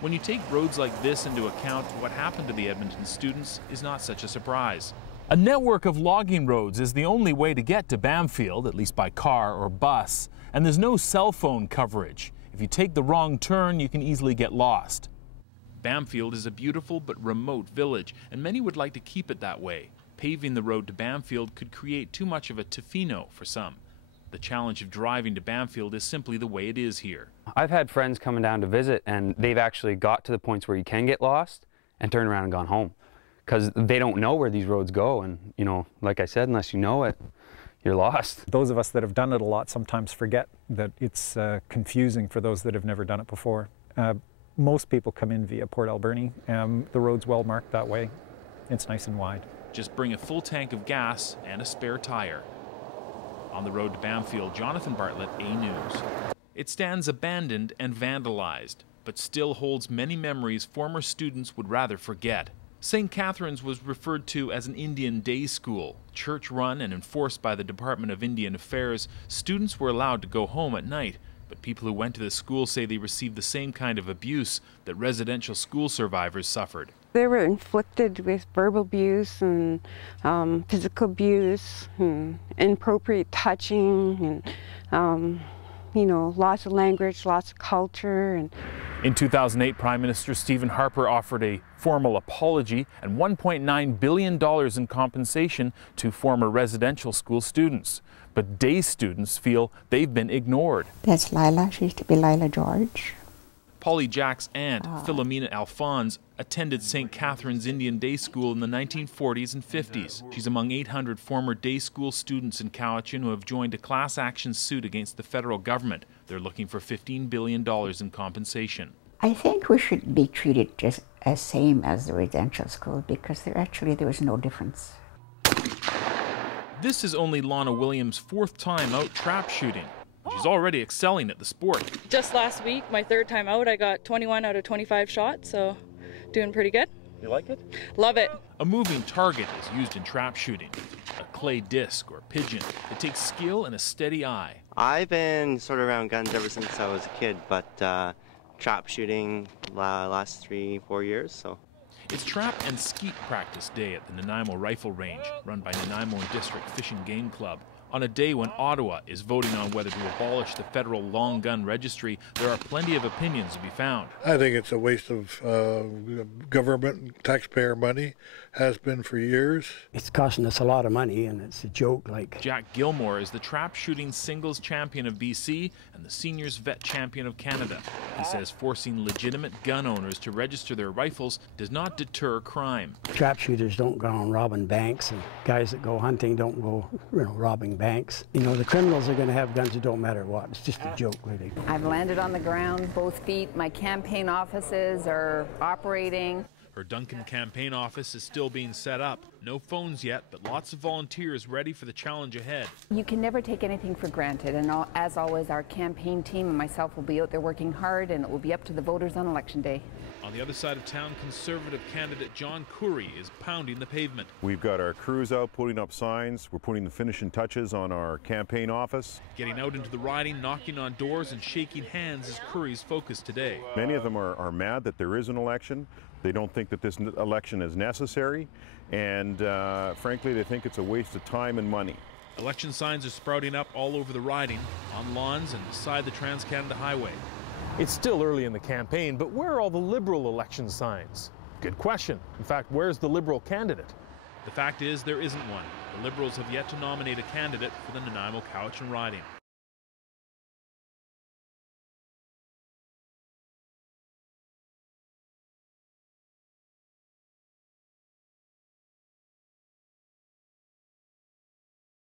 When you take roads like this into account, what happened to the Edmonton students is not such a surprise. A network of logging roads is the only way to get to Bamfield, at least by car or bus, and there's no cell phone coverage. If you take the wrong turn, you can easily get lost. Bamfield is a beautiful but remote village, and many would like to keep it that way. Paving the road to Bamfield could create too much of a Tofino for some. The challenge of driving to Bamfield is simply the way it is here. I've had friends coming down to visit, and they've actually got to the points where you can get lost and turned around and gone home because they don't know where these roads go. And, you know, like I said, unless you know it, you're lost. Those of us that have done it a lot sometimes forget that it's confusing for those that have never done it before. Most people come in via Port Alberni. The road's well marked that way. It's nice and wide. Just bring a full tank of gas and a spare tire. On the road to Bamfield, Jonathan Bartlett, A News. It stands abandoned and vandalized, but still holds many memories former students would rather forget. St. Catherine's was referred to as an Indian day school. Church-run and enforced by the Department of Indian Affairs, students were allowed to go home at night, but people who went to the school say they received the same kind of abuse that residential school survivors suffered. They were inflicted with verbal abuse and physical abuse, and inappropriate touching, and you know, lots of language, lots of culture. And in 2008, Prime Minister Stephen Harper offered a formal apology and $1.9 billion in compensation to former residential school students. But day students feel they've been ignored. That's Lila. She used to be Lila George. Polly Jack's aunt, Philomena Alphonse, attended St. Catherine's Indian Day School in the 1940s and 50s. She's among 800 former day school students in Cowichan who have joined a class action suit against the federal government. They're looking for $15 billion in compensation. I think we should be treated just as same as the residential school because there was no difference. This is only Lana Williams' fourth time out trap shooting. She's already excelling at the sport. Just last week, my third time out, I got 21 out of 25 shots, so doing pretty good. You like it? Love it. A moving target is used in trap shooting. A clay disc or pigeon. It takes skill and a steady eye. I've been sort of around guns ever since I was a kid, but trap shooting last 3-4 years, so. It's trap and skeet practice day at the Nanaimo Rifle Range, run by Nanaimo and District Fish and Game Club. On a day when Ottawa is voting on whether to abolish the federal long gun registry, there are plenty of opinions to be found. I think it's a waste of government and taxpayer money, has been for years. It's costing us a lot of money and it's a joke. Like Jack Gilmore is the trap shooting singles champion of BC and the seniors vet champion of Canada. He says forcing legitimate gun owners to register their rifles does not deter crime. Trap shooters don't go on robbing banks, and guys that go hunting don't go, robbing banks. You know, the criminals are going to have guns, it don't matter what. It's just a joke, really. I've landed on the ground, both feet. My campaign offices are operating. Her Duncan campaign office is still being set up. No phones yet, but lots of volunteers ready for the challenge ahead. You can never take anything for granted, and as always, our campaign team and myself will be out there working hard, and it will be up to the voters on Election Day. On the other side of town, Conservative candidate John Curry is pounding the pavement. We've got our crews out putting up signs. We're putting the finishing touches on our campaign office. Getting out into the riding, knocking on doors, and shaking hands is Curry's focus today. Many of them are mad that there is an election. They don't think that this election is necessary, and frankly, they think it's a waste of time and money. Election signs are sprouting up all over the riding, on lawns and beside the Trans-Canada Highway. It's still early in the campaign, but where are all the Liberal election signs? Good question. In fact, where's the Liberal candidate? The fact is, there isn't one. The Liberals have yet to nominate a candidate for the Nanaimo Cowichan riding.